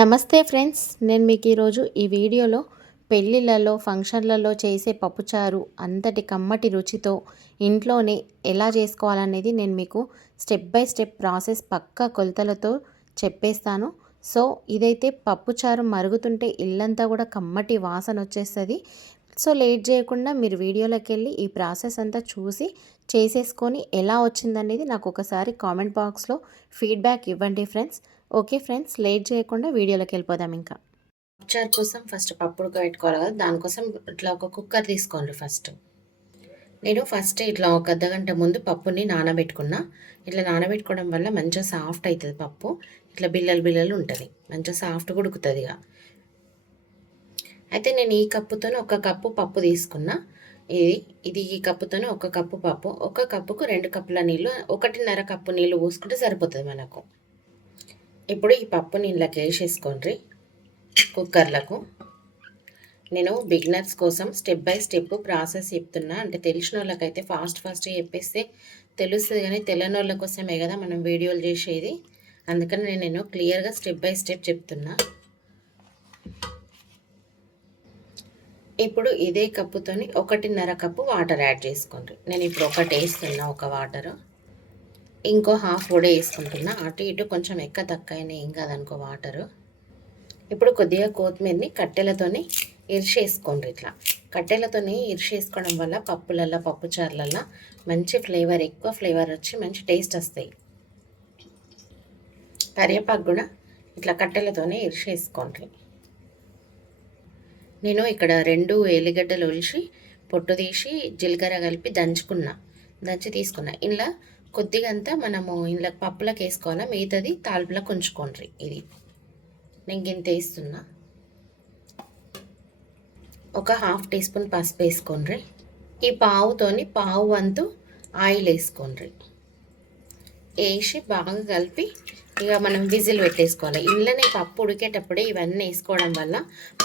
నమస్తే ఫ్రెండ్స్, నేను మీకు ఈరోజు ఈ వీడియోలో పెళ్ళిళ్ళలో ఫంక్షన్లలో చేసే పప్పుచారు అంతటి కమ్మటి రుచితో ఇంట్లోనే ఎలా చేసుకోవాలనేది నేను మీకు స్టెప్ బై స్టెప్ ప్రాసెస్ పక్కా కొలతలతో చెప్పేస్తాను. సో ఇదైతే పప్పుచారు మరుగుతుంటే ఇల్లంతా కూడా కమ్మటి వాసన వచ్చేస్తుంది. సో లేట్ చేయకుండా మీరు వీడియోలోకి వెళ్ళి ఈ ప్రాసెస్ అంతా చూసి చేసేసుకొని ఎలా వచ్చిందనేది నాకు ఒకసారి కామెంట్ బాక్స్లో ఫీడ్బ్యాక్ ఇవ్వండి ఫ్రెండ్స్. ఓకే ఫ్రెండ్స్, లేట్ చేయకుండా వీడియోలోకి వెళ్ళిపోదాం. ఇంకా పప్పుచారు కోసం ఫస్ట్ పప్పు ఉడకబెట్టుకోవాలి కదా, దానికోసం ఇట్లా ఒక కుక్కర్ తీసుకోండి. నేను ఇట్లా ఒక అర్ధగంట ముందు పప్పుని నానబెట్టుకున్నా. ఇట్లా నానబెట్టుకోవడం వల్ల మంచిగా సాఫ్ట్ అవుతుంది పప్పు. ఇట్లా బిల్లలు ఉంటుంది, మంచిగా సాఫ్ట్గా ఉడుకుతుంది. అయితే నేను ఈ కప్పుతోనే ఒక కప్పు పప్పు తీసుకున్నా. ఇది ఈ కప్పుతోనే ఒక కప్పు పప్పు, ఒక కప్పుకు 2 కప్పుల నీళ్ళు, 1.5 కప్పు నీళ్ళు పోసుకుంటే సరిపోతుంది మనకు. ఇప్పుడు ఈ పప్పుని ఇంట్లోకి వేసేసుకోండి కుక్కర్లకు. నేను బిగినర్స్ కోసం స్టెప్ బై స్టెప్ ప్రాసెస్ చెప్తున్నా. అంటే తెలిసిన వాళ్ళకైతే ఫాస్ట్గా చెప్పేస్తే తెలుస్తుంది, కానీ తెలియని వాళ్ళ కోసమే కదా మనం వీడియోలు చేసేది. అందుకని నేను క్లియర్గా స్టెప్ బై స్టెప్ చెప్తున్నా. ఇప్పుడు ఇదే కప్పుతోని 1.5 కప్పు వాటర్ యాడ్ చేసుకోండి. నేను ఇప్పుడు ఒకటి వేస్తున్నా, ఒక వాటరు. ఇంకో హాఫ్ కూడా వేసుకుంటున్నా. అటు ఇటు కొంచెం తక్కువైనా ఏం కాదనుకో వాటరు. ఇప్పుడు కొద్దిగా కొత్తిమీరని కట్టెలతోని ఇరిచేసుకోండి. ఇట్లా కట్టెలతోని ఇరిచేసుకోవడం వల్ల పప్పులల్లో పప్పుచారులల్లో మంచి ఫ్లేవర్, ఎక్కువ ఫ్లేవర్ వచ్చి మంచి టేస్ట్ వస్తాయి. కరివేపాకు కూడా ఇట్లా కట్టెలతోనే ఇరిచేసుకోండి. నేను ఇక్కడ 2 ఎల్లిగడ్డలు ఒలిచి పొట్టు తీసి జీలకర్ర కలిపి దంచి తీసుకున్నా. ఇంట్లో కొద్దిగా అంతా మనము ఇంట్లో పప్పులకు వేసుకోవాలా, మిగతాది తాల్పులకు ఉంచుకోండి. ఇది నేను గింత వేస్తున్నా. ఒక హాఫ్ టీ స్పూన్ పసుపు వేసుకోండి. ఈ పావు వంతు ఆయిల్ వేసుకోండి. వేసి బాగా కలిపి ఇక మనం విజిల్ పెట్టేసుకోవాలి. ఇంట్లోనే పప్పు ఉడికేటప్పుడే ఇవన్నీ వేసుకోవడం వల్ల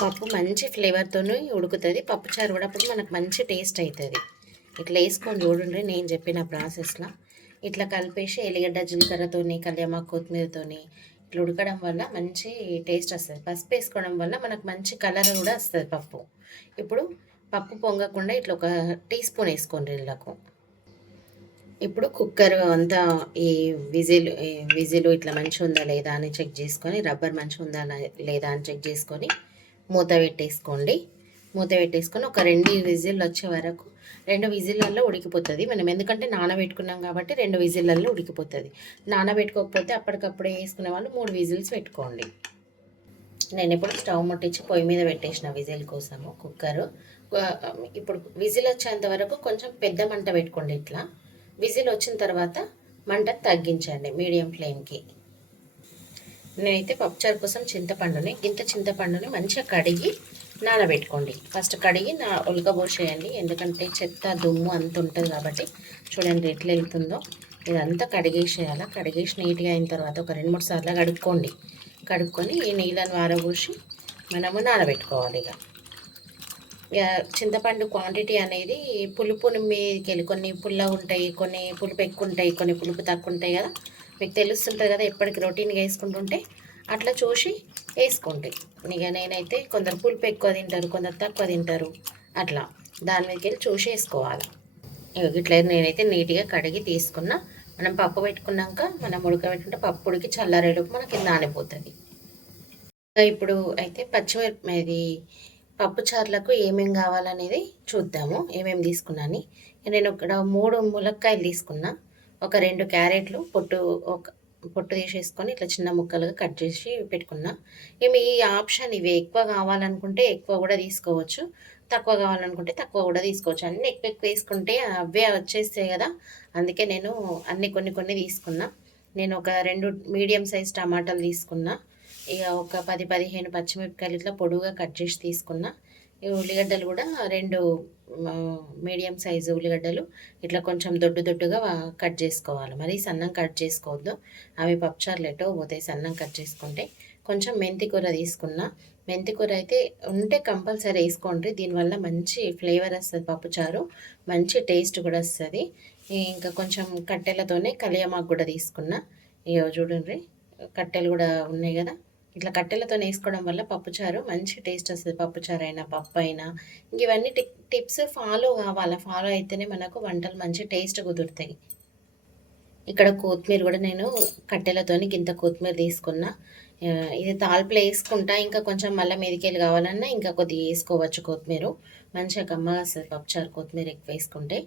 పప్పు మంచి ఫ్లేవర్తో ఉడుకుతుంది. పప్పుచారు కూడా అప్పుడు మనకు మంచి టేస్ట్ అవుతుంది. ఇట్లా వేసుకొని చూడండి నేను చెప్పిన ప్రాసెస్లో. ఇట్లా కలిపేసి ఎల్లిగడ్డ జీలకర్రతోని, కళ్యామాకు, కొత్తిమీరతోని ఇట్లా ఉడకడం వల్ల మంచి టేస్ట్ వస్తుంది. పసుపు వేసుకోవడం వల్ల మనకు మంచి కలర్ కూడా వస్తుంది పప్పు. ఇప్పుడు పప్పు పొంగకుండా ఇట్లా ఒక టీ స్పూన్ వేసుకోండి ఇళ్ళకు. ఇప్పుడు కుక్కర్ అంతా ఈ విజిల్ ఇట్లా మంచిగా ఉందా లేదా అని చెక్ చేసుకొని, రబ్బర్ మంచిగా ఉందా లేదా అని చెక్ చేసుకొని మూత పెట్టేసుకోండి. మూత పెట్టేసుకొని ఒక 2 విజిల్ వచ్చే వరకు, 2 విజిల్లల్లో ఉడికిపోతుంది. మనం ఎందుకంటే నానబెట్టుకున్నాం కాబట్టి 2 విజిల్లల్లో ఉడికిపోతుంది. నానబెట్టుకోకపోతే అప్పటికప్పుడే వేసుకునే వాళ్ళు 3 విజిల్స్ పెట్టుకోండి. నేను ఇప్పుడు స్టవ్ ముట్టించి పొయ్యి మీద పెట్టేసిన విజిల్ కోసము కుక్కరు. ఇప్పుడు విజిల్ వచ్చేంత వరకు కొంచెం పెద్ద మంట పెట్టుకోండి. ఇట్లా విజిల్ వచ్చిన తర్వాత మంట తగ్గించండి మీడియం ఫ్లేమ్కి. నేనైతే పప్పుచారు కోసం చింతపండుని మంచిగా కడిగి నానబెట్టుకోండి. ఫస్ట్ కడిగి ఉలకబోసేయండి, ఎందుకంటే చెత్త దుమ్ము అంత ఉంటుంది కాబట్టి. చూడండి ఎట్లా వెళ్తుందో. ఇదంతా కడిగేసేయాలి. కడిగేసి నీట్గా అయిన తర్వాత ఒక 2-3 సార్లు కడుక్కొని ఈ నీళ్ళని వారబోసి మనము నానబెట్టుకోవాలి. ఇక చింతపండు క్వాంటిటీ అనేది పులుపుని మీదకి వెళ్ళి, కొన్ని పుల్లగా ఉంటాయి, కొన్ని పులుపు ఎక్కువ ఉంటాయి, కొన్ని పులుపు తక్కువ ఉంటాయి కదా. మీకు తెలుస్తుంటుంది కదా, ఎప్పటికి రొటీన్గా వేసుకుంటుంటే అట్లా చూసి వేసుకోండి. ఇక నేనైతే కొందరు పులుపు ఎక్కువ తింటారు, కొందరు తక్కువ తింటారు, అట్లా దాని మీదకి వెళ్ళి చూసి వేసుకోవాలి. ఇట్లా నేనైతే నీట్గా కడిగి తీసుకున్నా. మనం పప్పు పెట్టుకున్నాక మనం ఉడకబెట్టుకుంటే పప్పు ఉడికి చల్లారేలోపు మనకి నానిపోతుంది. ఇప్పుడు అయితే పచ్చిమిరపకాయ పప్పుచారులకు ఏమేమి కావాలనేది చూద్దాము. ఏమేమి తీసుకున్నాను నేను. ఇక్కడ 3 ములక్కాయలు తీసుకున్నా. ఒక 2 క్యారెట్లు పొట్టు తీసేసుకొని ఇట్లా చిన్న ముక్కలుగా కట్ చేసి పెట్టుకున్నా. ఈ ఆప్షన్ ఇవి. ఎక్కువ కావాలనుకుంటే ఎక్కువ కూడా తీసుకోవచ్చు, తక్కువ కావాలనుకుంటే తక్కువ కూడా తీసుకోవచ్చు. అన్నీ ఎక్కువ వేసుకుంటే అవే వచ్చేస్తాయి కదా. అందుకే నేను అన్ని కొన్ని తీసుకున్నా. నేను ఒక 2 మీడియం సైజ్ టమాటాలు తీసుకున్నా. ఇక ఒక 10-15 పచ్చిమిరపకాయలు ఇట్లా పొడువుగా కట్ చేసి తీసుకున్నా. ఈ ఉల్లిగడ్డలు కూడా 2 మీడియం సైజు ఉల్లిగడ్డలు ఇట్లా కొంచెం దొడ్డుగా కట్ చేసుకోవాలి. మరి సన్నం కట్ చేసుకోవద్దు, అవి పప్పుచారులు ఎటో పోతాయి సన్నం కట్ చేసుకుంటే. కొంచెం మెంతి కూర తీసుకున్నా. మెంతి కూర అయితే ఉంటే కంపల్సరీ వేసుకోండి. దీనివల్ల మంచి ఫ్లేవర్ వస్తుంది పప్పుచారు, మంచి టేస్ట్ కూడా వస్తుంది. ఇంకా కొంచెం కట్టెలతోనే కలియమాకు కూడా తీసుకున్నా. ఇక చూడండి కట్టెలు కూడా ఉన్నాయి కదా, ఇట్లా కట్టెలతో వేసుకోవడం వల్ల పప్పుచారు మంచి టేస్ట్ వస్తుంది. పప్పుచారు అయినా పప్పు అయినా ఇంక ఇవన్నీ టిప్స్ ఫాలో కావాలి. ఫాలో అయితేనే మనకు వంటలు మంచి టేస్ట్ కుదురుతాయి. ఇక్కడ కొత్తిమీర కూడా నేను కట్టెలతోని గింత కొత్తిమీర తీసుకున్నా. ఇది తాలింపులో వేసుకుంటా. ఇంకా కొంచెం మళ్ళీ మీదికెళ్ళి కావాలన్నా ఇంకా కొద్దిగా వేసుకోవచ్చు కొత్తిమీర. మంచిగా కమ్మగా వస్తుంది పప్పుచారు కొత్తిమీర ఎక్కువ వేసుకుంటే.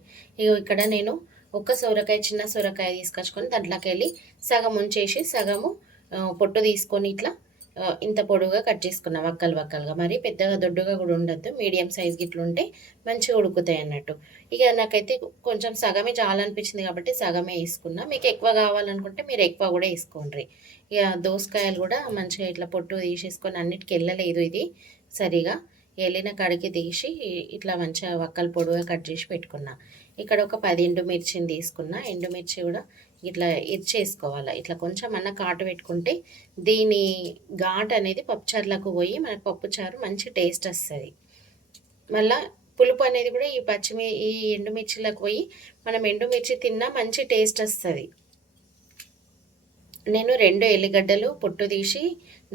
ఇక్కడ నేను ఒక్క సొరకాయ, చిన్న సొరకాయ తీసుకొచ్చుకొని దాంట్లోకి వెళ్ళి సగం ఉంచేసి సగము పొట్టు తీసుకొని ఇట్లా ఇంత పొడుగా కట్ చేసుకున్నా, వక్కలుగా. మరి పెద్దగా దొడ్డుగా కూడా ఉండద్దు, మీడియం సైజ్ గిట్ల ఉంటే మంచిగా ఉడుకుతాయి అన్నట్టు. ఇక నాకైతే కొంచెం సగమే చాలనిపించింది కాబట్టి సగమే వేసుకున్నా. మీకు ఎక్కువ కావాలనుకుంటే మీరు ఎక్కువ కూడా వేసుకోండి. ఇక దోసకాయలు కూడా మంచిగా ఇట్లా పొట్టు తీసేసుకొని అన్నిటికి వెళ్ళలేదు ఇది సరిగా. వెళ్ళిన కాడికి తీసి ఇట్లా మంచిగా వక్కలు పొడుగా కట్ చేసి పెట్టుకున్నా. ఇక్కడ ఒక 10 ఎండుమిర్చిని తీసుకున్నా. ఎండుమిర్చి కూడా ఇట్లా ఇచ్చేసుకోవాలి. ఇట్లా కొంచెం అన్న కాటు పెట్టుకుంటే దీని ఘాటు అనేది పప్పుచారులకు పోయి మనకు పప్పుచారు మంచి టేస్ట్ వస్తుంది. మళ్ళీ పులుపు అనేది కూడా ఈ ఎండుమిర్చిలకు పోయి మనం ఎండుమిర్చి తిన్నా మంచి టేస్ట్ వస్తుంది. నేను 2 ఎల్లిగడ్డలు పొట్టు తీసి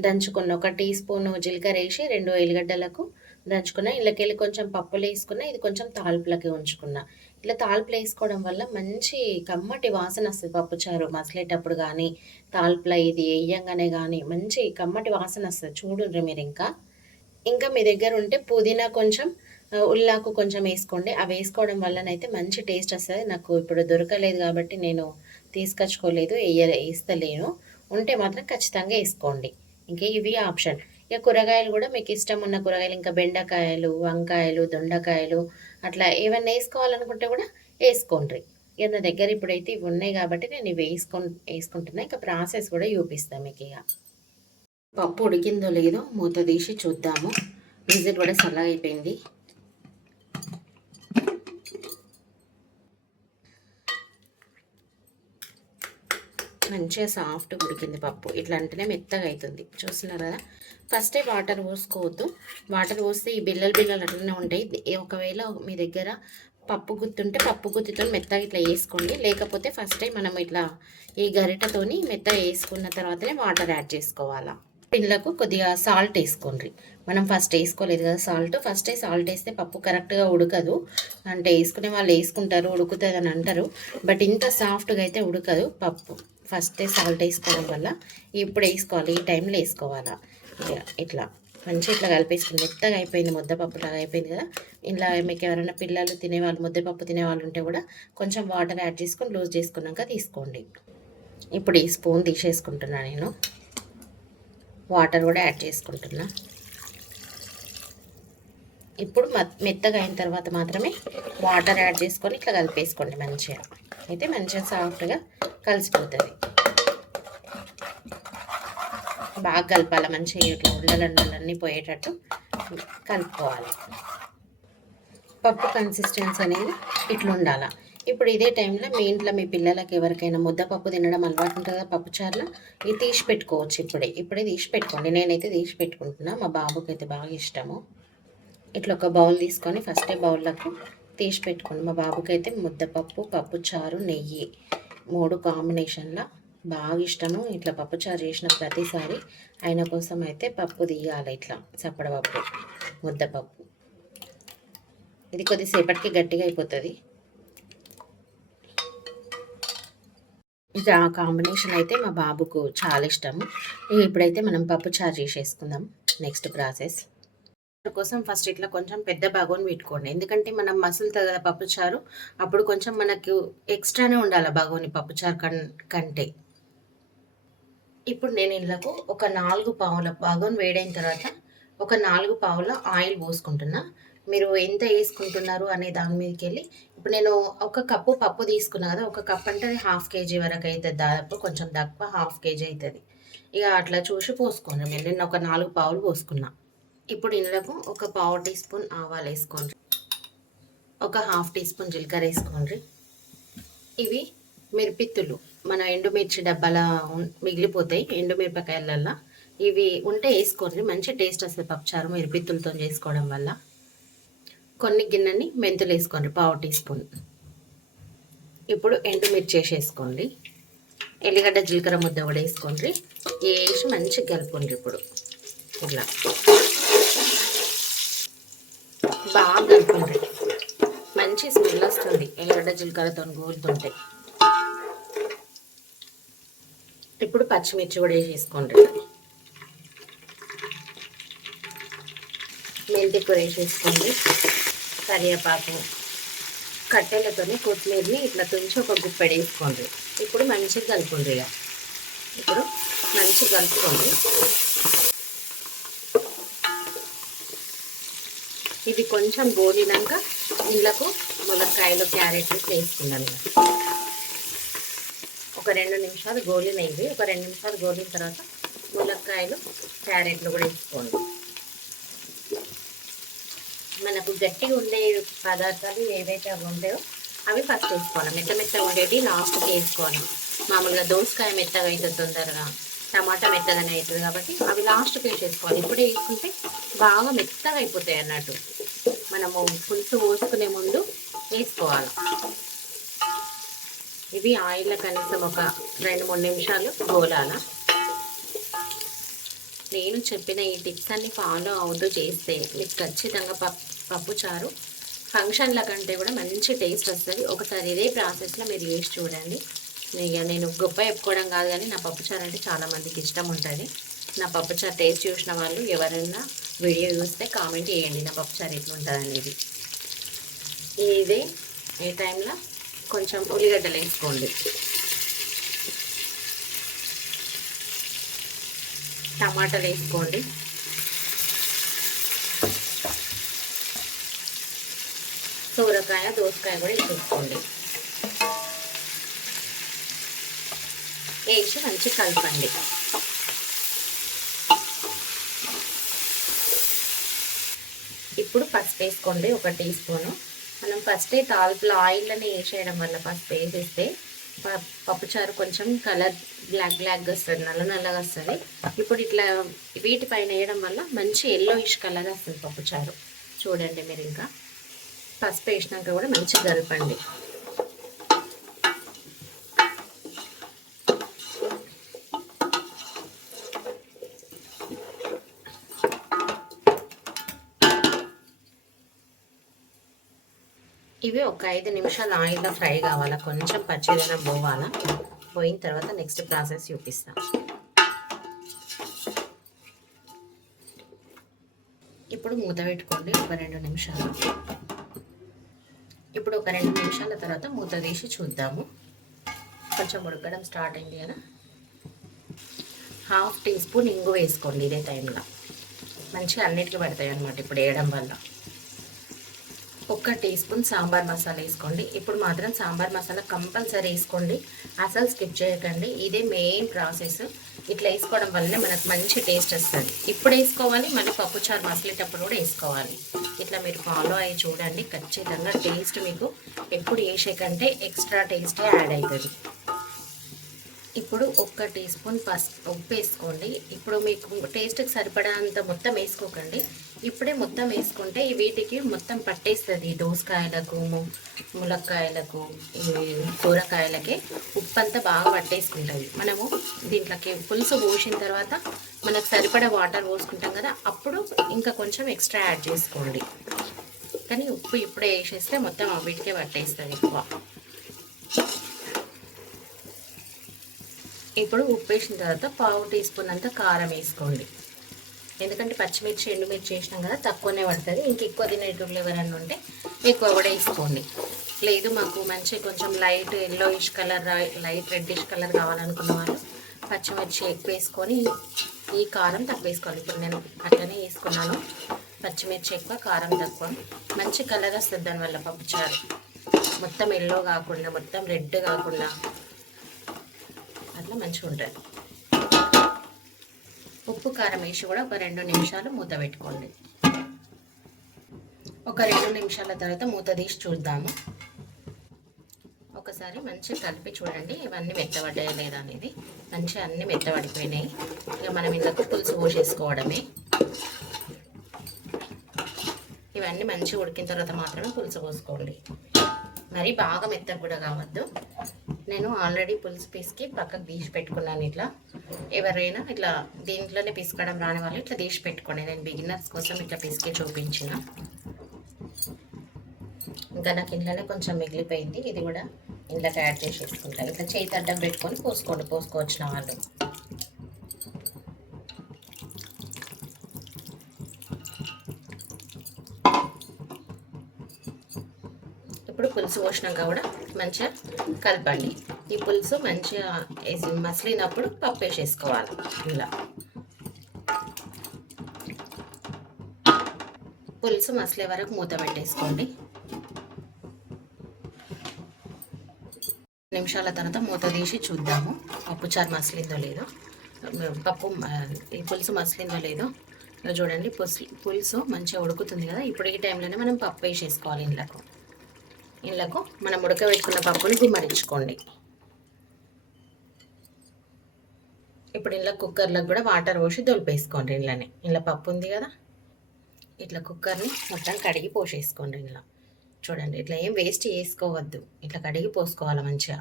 దంచుకున్న, 1 టీ స్పూను జీలకర్ర వేసి 2 ఎల్లిగడ్డలకు దంచుకున్న. ఇళ్ళకెళ్ళి కొంచెం పప్పులు వేసుకున్న, ఇది కొంచెం తాలింపులకి ఉంచుకున్న. ఇట్లా తాలింపులు వేసుకోవడం వల్ల మంచి కమ్మటి వాసన వస్తుంది. పప్పుచారు మసలేటప్పుడు కానీ తాలింపులో ఇది వేయంగానే కానీ మంచి కమ్మటి వాసన వస్తుంది. చూడండి మీరు. ఇంకా మీ దగ్గర ఉంటే పుదీనా కొంచెం, ఉల్లాకు కొంచెం వేసుకోండి. అవి వేసుకోవడం వల్లనైతే మంచి టేస్ట్ వస్తుంది. నాకు ఇప్పుడు దొరకలేదు కాబట్టి నేను తీసుకొచ్చుకోలేదు, వేస్తలేను. ఉంటే మాత్రం ఖచ్చితంగా వేసుకోండి. ఇంకా ఇవి ఆప్షన్. ఇక కూరగాయలు కూడా మీకు ఇష్టం ఉన్న కూరగాయలు, ఇంకా బెండకాయలు, వంకాయలు, దొండకాయలు అట్లా ఏమన్నా వేసుకోవాలనుకుంటే కూడా వేసుకోండి. ఇక నా దగ్గర ఇప్పుడైతే ఇవి ఉన్నాయి కాబట్టి నేను ఇవి వేసుకుంటున్నా. ఇంకా ప్రాసెస్ కూడా చూపిస్తాను మీకు. ఇక పప్పు ఉడికిందో లేదో మూత తీసి చూద్దాము. విజిల్ కూడా చల్లగా అయిపోయింది. మంచిగా సాఫ్ట్గా ఉడికింది పప్పు. ఇట్లా అంటేనే మెత్తగా అవుతుంది. చూస్తున్నారు కదా. ఫస్టే వాటర్ పోసుకోవద్దు. వాటర్ పోస్తే ఈ బిల్లలు అట్లనే ఉంటాయి. ఒకవేళ మీ దగ్గర పప్పు గుత్తుంటే పప్పు గుత్తితో మెత్తగా ఇట్లా వేసుకోండి. లేకపోతే ఫస్టే మనం ఇట్లా ఈ గరిటతోని మెత్తగా వేసుకున్న తర్వాతనే వాటర్ యాడ్ చేసుకోవాలా. పిల్లకు కొద్దిగా సాల్ట్ వేసుకోండి. మనం ఫస్ట్ వేసుకోలేదు కదా సాల్ట్. ఫస్టే సాల్ట్ వేస్తే పప్పు కరెక్ట్గా ఉడకదు. అంటే వేసుకునే వాళ్ళు వేసుకుంటారు, ఉడుకుతుంది అని అంటారు. బట్ ఇంత సాఫ్ట్గా అయితే ఉడకదు పప్పు. ఫస్టే సాల్ట్ వేసుకోవడం వల్ల ఇప్పుడు వేసుకోవాలి, ఈ టైంలో వేసుకోవాలా. ఇట్లా మంచిగా ఇట్లా కలిపేసుకుని మెత్తగా అయిపోయింది, ముద్దపప్పులాగా అయిపోయింది కదా. ఇలా మీకు ఎవరైనా పిల్లలు తినేవాళ్ళు, ముద్దపప్పు తినేవాళ్ళు ఉంటే కూడా కొంచెం వాటర్ యాడ్ చేసుకొని లూజ్ చేసుకున్నాక తీసుకోండి. ఇప్పుడు ఈ స్పూన్ తీసేసుకుంటున్నా నేను. వాటర్ కూడా యాడ్ చేసుకుంటున్నా. ఇప్పుడు మెత్తగా అయిన తర్వాత మాత్రమే వాటర్ యాడ్ చేసుకొని ఇట్లా కలిపేసుకోండి మంచిగా. అయితే మంచిగా సాఫ్ట్గా కలిసిపోతుంది. బాగా కలపాలి మంచిగా. ఇట్లా ఉండలన్నీ పోయేటట్టు కలుపుకోవాలి. పప్పు కన్సిస్టెన్సీ అనేది ఇట్లా ఉండాలి. ఇప్పుడు ఇదే టైంలో మీ ఇంట్లో మీ పిల్లలకి ఎవరికైనా ముద్దపప్పు తినడం అలవాటు ఉంటుంది కదా పప్పుచారులో, ఇది తీసి పెట్టుకోవచ్చు. ఇప్పుడే తీసి పెట్టుకోండి. నేనైతే తీసి పెట్టుకుంటున్నా. మా బాబుకి అయితే బాగా ఇష్టము. ఇట్లా ఒక బౌల్ తీసుకొని ఫస్టే బౌల్లకు తీసి పెట్టుకోండి. మా బాబుకి అయితే ముద్దపప్పు, పప్పుచారు, నెయ్యి 3 కాంబినేషన్లో బాగా ఇష్టము. ఇట్లా పప్పుచారు చేసిన ప్రతిసారి ఆయన కోసం అయితే పప్పు తీయాలి. ఇట్లా చప్పడపప్పు, ముద్దపప్పు. ఇది కొద్దిసేపటికి గట్టిగా అయిపోతుంది. ఇది ఆ కాంబినేషన్ అయితే మా బాబుకు చాలా ఇష్టము. ఇప్పుడైతే మనం పప్పుచారు చేసేసుకుందాం. నెక్స్ట్ ప్రాసెస్ కోసం ఫస్ట్ ఇట్లా కొంచెం పెద్ద బగోన్ పెట్టుకోండి. ఎందుకంటే మనం మసులుతుంది కదా పప్పుచారు, అప్పుడు కొంచెం మనకు ఎక్స్ట్రానే ఉండాలి బగోని పప్పుచారు కంటే. ఇప్పుడు నేను ఇళ్ళకు ఒక 4 పావుల బగోన్ వేడైన తర్వాత ఒక 4 పావుల ఆయిల్ పోసుకుంటున్నా. మీరు ఎంత వేసుకుంటున్నారు అనే దాని మీదకి వెళ్ళి ఇప్పుడు నేను 1 కప్పు పప్పు తీసుకున్నా కదా. 1 కప్ అంటే 1/2 కేజీ వరకు అవుతుంది. దాదాపు కొంచెం తక్కువ 1/2 కేజీ అవుతుంది. ఇక అట్లా చూసి పోసుకోండి. నేను ఒక 4 పావులు పోసుకున్నా. ఇప్పుడు ఇందులోకి ఒక 1/2 టీ స్పూన్ ఆవాలు వేసుకోండి. ఒక 1/2 టీ స్పూన్ జీలకర్ర వేసుకోండి. ఇవి మిరపిత్తులు మన ఎండుమిర్చి డబ్బాల మిగిలిపోతాయి ఎండుమిరపకాయలల్లో. ఇవి ఉంటే వేసుకోండి, మంచి టేస్ట్ వస్తుంది పప్పుచారు మిరపిత్తులతో చేసుకోవడం వల్ల. కొన్ని గిన్నెని మెంతులు వేసుకోండి, 1/2 టీ స్పూన్. ఇప్పుడు ఎండుమిర్చి వేసేసుకోండి. ఎల్లిగడ్డ జీలకర్ర ముద్ద కూడా వేసుకోండి. వేసి మంచిగా కలుపుకోండి. ఇప్పుడు ఇట్లా బాగా కలుపుకోండి. మంచి స్మెల్ వస్తుంది ఎల్లిగడ్డ జీలకర్రతో గోలుతుంటే. ఇప్పుడు పచ్చిమిర్చి కూడా వేసేసుకోండి. మెంతి కూర వేసేసుకోండి. కరివేపాకు, కట్టెలతోని కొత్తిమీరని ఇట్లా తుంచి ఒక గుప్పెడు వేసుకోండి. ఇప్పుడు మంచిగా కలుపుకోండి. ఇప్పుడు మంచిగా కలుపుకోండి. ఇది కొంచెం గోలినాక ఇండ్లకు ములక్కాయలు, క్యారెట్లు వేసుకుందాం. ఒక 2 నిమిషాలు గోలినవి. ఒక 2 నిమిషాలు గోలిన తర్వాత ములక్కాయలు, క్యారెట్లు కూడా వేసుకోండి. మనకు గట్టిగా ఉండే పదార్థాలు ఏవైతే అవి ఉంటాయో అవి ఫస్ట్ వేసుకోవాలి. మెత్తగా ఉండేవి లాస్ట్కి వేసుకోవాలి. మామూలుగా దోసకాయ మెత్తగా అవుతుంది తొందరగా, టమాటా మెత్తగానే అవుతుంది కాబట్టి అవి లాస్ట్కి వేసేసుకోవాలి. ఇప్పుడే వేసుకుంటే బాగా మెత్తగా అయిపోతాయి అన్నట్టు. మనము పులుసు పోసుకునే ముందు వేసుకోవాలి. ఇవి ఆయిల్లో కనీసం ఒక 2-3 నిమిషాలు గోలాల. నేను చెప్పిన ఈ టిప్స్ అన్ని ఫాలో అవుతూ చేస్తే మీకు ఖచ్చితంగా పప్పుచారు ఫంక్షన్ల కంటే కూడా మంచి టేస్ట్ వస్తుంది. ఒకసారి ఇదే ప్రాసెస్లో మీరు చేసి చూడండి. ఇక నేను గొప్ప చెప్పుకోవడం కాదు, కానీ నా పప్పుచారు అంటే చాలామందికి ఇష్టం ఉంటుంది. నా పప్పుచారు టేస్ట్ చూసిన వాళ్ళు ఎవరైనా వీడియో చూస్తే కామెంట్ చేయండి నా పప్పుచారు ఎట్లుంటుంది అనేది. ఇదే ఏ టైంలో కొంచెం ఉల్లిగడ్డలు వేసుకోండి. టమాటాలు వేసుకోండి. సోరకాయ, దోసకాయ కూడా వేసుకోండి. వేసి మంచిగా కలపండి. ఇప్పుడు పసుపు వేసుకోండి, 1 టీ స్పూను. మనం ఫస్టే తాలింపులో ఆయిల్ని వేసేయడం వల్ల పసుపు వేసేస్తే పప్పుచారు కొంచెం కలర్ బ్లాక్గా వస్తుంది, నల్లగా వస్తుంది. ఇప్పుడు ఇట్లా వీటిపైన వేయడం వల్ల మంచి ఎల్లోయిష్ కలర్ వస్తుంది పప్పుచారు. చూడండి మీరు. ఇంకా పసుపు వేసినాక కూడా మంచిగా కలపండి. ఇవి ఒక 5 నిమిషాలు ఆయిల్లో ఫ్రై కావాలా, కొంచెం పచ్చిదనం పోవాలా. పోయిన తర్వాత నెక్స్ట్ ప్రాసెస్ చూపిస్తాం. ఇప్పుడు మూత పెట్టుకోండి ఒక 2 నిమిషాలు. ఇప్పుడు ఒక 2 నిమిషాల తర్వాత మూత తీసి చూద్దాము. కొంచెం ఉడకడం స్టార్ట్ అయింది కదా. 1/2 టీ స్పూన్ ఇంగు వేసుకోండి. ఇదే టైంలో మంచిగా అన్నిటికీ పడతాయి అన్నమాట ఇప్పుడు వేయడం వల్ల. 1 టీ స్పూన్ సాంబార్ మసాలా వేసుకోండి. ఇప్పుడు మాత్రం సాంబార్ మసాలా కంపల్సరీ వేసుకోండి, అసలు స్కిప్ చేయకండి. ఇదే మెయిన్ ప్రాసెస్. ఇట్లా వేసుకోవడం వల్లనే మనకు మంచి టేస్ట్ వస్తుంది. ఇప్పుడు వేసుకోవాలి, మళ్ళీ పప్పుచారు మసలేటప్పుడు కూడా వేసుకోవాలి. ఇట్లా మీరు ఫాలో అయ్యి చూడండి, ఖచ్చితంగా టేస్ట్ మీకు ఎప్పుడు వేసే కంటే ఎక్స్ట్రా టేస్టే యాడ్ అవుతుంది. ఇప్పుడు 1 టీ స్పూన్ ఉప్పు వేసుకోండి. ఇప్పుడు మీకు టేస్ట్కి సరిపడంత మొత్తం వేసుకోకండి. ఇప్పుడే మొత్తం వేసుకుంటే వీటికి మొత్తం పట్టేస్తుంది. దోసకాయలకు, ములక్కాయలకు, కూరకాయలకి ఉప్పు అంతా బాగా పట్టేసుకుంటుంది. మనము దీంట్లోకి పులుసు పోసిన తర్వాత మనకు సరిపడా వాటర్ పోసుకుంటాం కదా, అప్పుడు ఇంకా కొంచెం ఎక్స్ట్రా యాడ్ చేసుకోండి. కానీ ఉప్పు ఇప్పుడే వేసేస్తే మొత్తం వీటికే పట్టేస్తుంది ఎక్కువ. ఇప్పుడు ఉప్పు వేసిన తర్వాత 1/2 టీ స్పూన్ అంతా కారం వేసుకోండి. ఎందుకంటే పచ్చిమిర్చి, ఎండుమిర్చి వేసినాం కదా, తక్కువనే పడుతుంది. ఇంక ఎక్కువ తినేటోళ్ళు ఎవరన్నా ఉంటే ఎక్కువ కూడా వేసుకోండి. లేదు మాకు మంచి కొంచెం light yellowish colour, light reddish colour కావాలనుకున్న వాళ్ళు పచ్చిమిర్చి ఎక్కువ వేసుకొని ఈ కారం తక్కువ వేసుకోవాలి. ఇప్పుడు నేను అట్లనే వేసుకున్నాను. పచ్చిమిర్చి ఎక్కువ, కారం తక్కువ. మంచి కలర్ వస్తుంది దానివల్ల పప్పుచారు. మొత్తం ఎల్లో కాకుండా, మొత్తం రెడ్ కాకుండా అట్లా మంచిగా ఉంటుంది. ఉప్పు కారం వేసి కూడా ఒక 2 నిమిషాలు మూత పెట్టుకోండి. ఒక 2 నిమిషాల తర్వాత మూత తీసి చూద్దాము. ఒకసారి మంచిగా కలిపి చూడండి ఇవన్నీ మెత్తబడ్డాయా లేదా అనేది. మంచిగా అన్నీ మెత్తబడిపోయినాయి. ఇక మనం ఇందులో పులుసు పోసేసుకోవడమే. ఇవన్నీ మంచిగా ఉడికిన తర్వాత మాత్రమే పులుసు పోసుకోండి. మరి బాగా మెత్తగా కూడా కావద్దు. నేను ఆల్రెడీ పులుసు పీసుకి పక్కకు తీసి పెట్టుకున్నాను. ఇట్లా ఎవరైనా ఇట్లా దీంట్లోనే పిసకడం రాని వాళ్ళు ఇట్లా తీసి పెట్టుకోండి. నేను బిగినర్స్ కోసం ఇట్లా పిసికి చూపించిన. ఇంకా నాకు ఇంట్లోనే కొంచెం మిగిలిపోయింది, ఇది కూడా ఇంట్లోకి యాడ్ చేసి వేసుకుంటాను. ఇట్లా చేయి అడ్డం పెట్టుకొని పోసుకోవచ్చిన వాళ్ళు. ఇప్పుడు పులుసు పోసినాక కూడా మంచిగా కలపండి. ఈ పులుసు మంచిగా మసిలినప్పుడు పప్పు వేసేసుకోవాలి. ఇలా పులుసు మసలే వరకు మూత పెట్టేసుకోండి. నిమిషాల తర్వాత మూత తీసి చూద్దాము పప్పుచారు మసిలిందో లేదో, ఈ పులుసు మసిలిందో లేదో. చూడండి, పులుసు మంచిగా ఉడుకుతుంది కదా. ఇప్పుడు ఈ టైంలోనే మనం పప్పు వేసేసుకోవాలి. ఇళ్ళకు మనం ఉడకబెట్టుకున్న పప్పుని గుమ్మరించుకోండి. ఇప్పుడు ఇలా కుక్కర్లకు కూడా వాటర్ పోసి దొలిపేసుకోండి. ఇలా పప్పు ఉంది కదా, ఇట్లా కుక్కర్ని మొత్తం కడిగి పోసేసుకోండి. ఇలా చూడండి, ఇట్లా ఏం వేస్ట్ చేసుకోవద్దు, ఇట్లా కడిగి పోసుకోవాలి మంచిగా.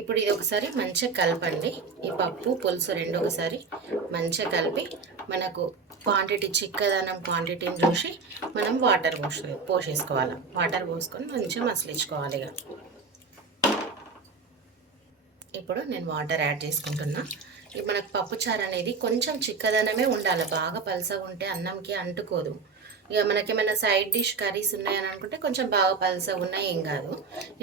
ఇప్పుడు ఇది ఒకసారి మంచిగా కలపండి. ఈ పప్పు పులుసు రెండు ఒకసారి మంచిగా కలిపి మనకు క్వాంటిటీ చిక్కదనం క్వాంటిటీని చూసి మనం వాటర్ పోసేసుకోవాలి. వాటర్ పోసుకొని మంచిగా మసలించుకోవాలి. ఇప్పుడు నేను వాటర్ యాడ్ చేసుకుంటున్నా. ఇప్పుడు మనకు పప్పుచారు అనేది కొంచెం చిక్కదనమే ఉండాలి. బాగా పలసగా ఉంటే అన్నంకి అంటుకోదు. ఇక మనకేమైనా సైడ్ డిష్ కర్రీస్ ఉన్నాయని అనుకుంటే కొంచెం బాగా పలసగా ఉన్నాయి ఏం కాదు.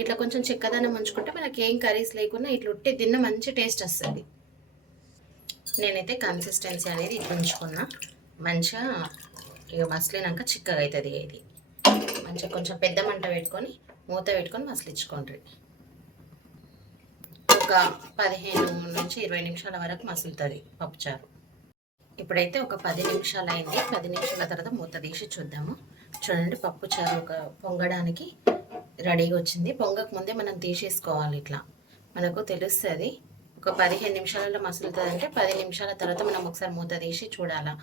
ఇట్లా కొంచెం చిక్కదనం ఉంచుకుంటే మనకి ఏం కర్రీస్ లేకున్నా ఇట్లా ఉట్టి తిన్న మంచి టేస్ట్ వస్తుంది. నేనైతే కన్సిస్టెన్సీ అనేది ఇట్లా ఉంచుకున్నా. మంచిగా ఇక మసలినాక చిక్కగా అవుతుంది. ఇది మంచిగా కొంచెం పెద్ద మంట పెట్టుకొని మూత పెట్టుకొని మసలించుకోండి. ఒక 15 నుంచి 20 నిమిషాల వరకు మసులుతుంది పప్పుచారు. ఇప్పుడైతే ఒక 10 నిమిషాలు అయింది. 10 నిమిషాల తర్వాత మూత తీసి చూద్దాము. చూడండి, పప్పుచారు ఒక పొంగడానికి రెడీగా వచ్చింది. పొంగక ముందే మనం తీసేసుకోవాలి. ఇట్లా మనకు తెలుస్తుంది. ఒక 15 నిమిషాలలో మసులుతుంది అంటే 10 నిమిషాల తర్వాత మనం ఒకసారి మూత తీసి చూడాలా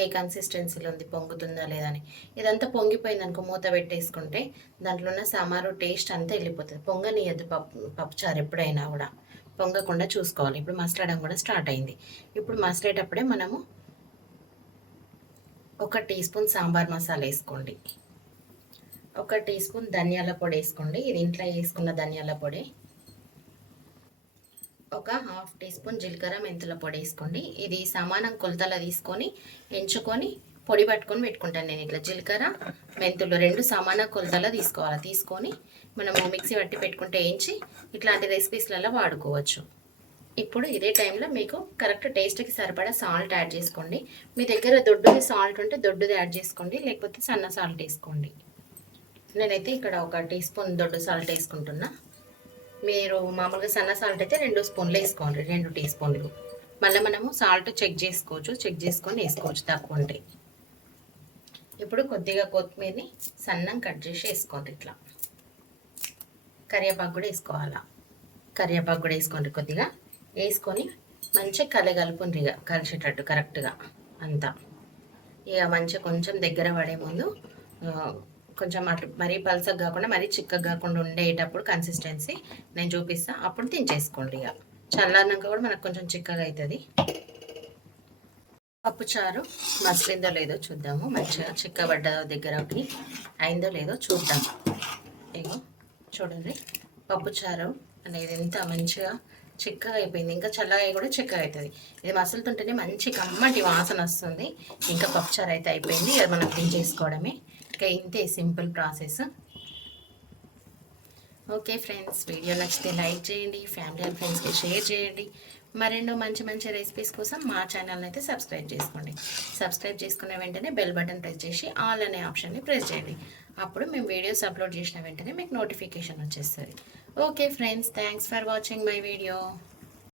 ఏ కన్సిస్టెన్సీలో ఉంది, పొంగుతుందా లేదా అని. ఇదంతా పొంగిపోయింది అనుకో, మూత పెట్టేసుకుంటే దాంట్లో ఉన్న సామారు టేస్ట్ అంతా వెళ్ళిపోతుంది. పొంగనీయద్దు పప్పుచారు ఎప్పుడైనా కూడా, పొంగకుండా చూసుకోవాలి. ఇప్పుడు మసలడం కూడా స్టార్ట్ అయింది. ఇప్పుడు మసలేటప్పుడే మనము 1 టీ స్పూన్ సాంబార్ మసాలా వేసుకోండి. 1 టీ స్పూన్ ధనియాల పొడి వేసుకోండి. ఇది ఇంట్లో వేసుకున్న ధనియాల పొడి. ఒక 1/2 టీ స్పూన్ జీలకర్ర మెంతుల పొడి వేసుకోండి. ఇది సమానం కొలతల తీసుకొని ఎంచుకొని పొడి పట్టుకొని పెట్టుకుంటాను నేను. ఇట్లా జీలకర్ర మెంతులు 2 సమాన కొలతల తీసుకొని మనము మిక్సీ పట్టి పెట్టుకుంటే వేయించి ఇట్లాంటి రెసిపీస్లలో వాడుకోవచ్చు. ఇప్పుడు ఇదే టైంలో మీకు కరెక్ట్ టేస్ట్కి సరిపడా సాల్ట్ యాడ్ చేసుకోండి. మీ దగ్గర దొడ్డుది సాల్ట్ ఉంటే దొడ్డుది యాడ్ చేసుకోండి, లేకపోతే సన్న సాల్ట్ వేసుకోండి. నేనైతే ఇక్కడ 1 టీ స్పూన్ దొడ్డు సాల్ట్ వేసుకుంటున్నా. మీరు మామూలుగా సన్న సాల్ట్ అయితే 2 స్పూన్లు వేసుకోండి, 2 టీ స్పూన్లు. మళ్ళీ మనము సాల్ట్ చెక్ చేసుకొని వేసుకోవచ్చు తక్కువ ఉంటే. ఇప్పుడు కొద్దిగా కొత్తిమీరని సన్నం కట్ చేసి వేసుకోండి. ఇట్లా కరివేపాకు కూడా వేసుకోండి. కొద్దిగా వేసుకొని మంచిగా కలగలుపుండ్రి, ఇక కలిసేటట్టు కరెక్ట్గా అంతా. ఇక మంచిగా కొంచెం దగ్గర పడే ముందు కొంచెం అటు మరీ పలసగా కాకుండా మరీ చిక్కగా కాకుండా ఉండేటప్పుడు కన్సిస్టెన్సీ నేను చూపిస్తాను, అప్పుడు దించేసుకోండి. ఇక చల్లారినాక కూడా మనకు కొంచెం చిక్కగా అవుతుంది. పప్పుచారు మసలిందో లేదో చూద్దాము. మంచిగా చిక్కబడ్డదో దగ్గరకి అయిందో లేదో చూద్దాం. ఇగో చూడండి, పప్పుచారు అనేది ఎంత మంచిగా చిక్కగా అయిపోయింది. ఇంకా చల్లగా కూడా చిక్కగా అవుతుంది. ఇది మసులుతుంటేనే మంచి కమ్మటి వాసన వస్తుంది. ఇంకా పప్పుచారు అయితే అయిపోయింది. అది మనం దించేసుకోవడమే. ఇంకా ఇంతే simple process. Okay friends, video నచ్చితే లైక్ చేయండి, ఫ్యామిలీ అండ్ ఫ్రెండ్స్కి షేర్ చేయండి. మరెన్నో మంచి మంచి రెసిపీస్ కోసం మా ఛానల్ని అయితే సబ్స్క్రైబ్ చేసుకోండి. సబ్స్క్రైబ్ చేసుకున్న వెంటనే బెల్ బటన్ ప్రెస్ చేసి ఆల్ అనే ఆప్షన్ని ప్రెస్ చేయండి. అప్పుడు మేము వీడియోస్ అప్లోడ్ చేసిన వెంటనే మీకు నోటిఫికేషన్ వచ్చేస్తుంది. Okay friends, thanks for watching my video.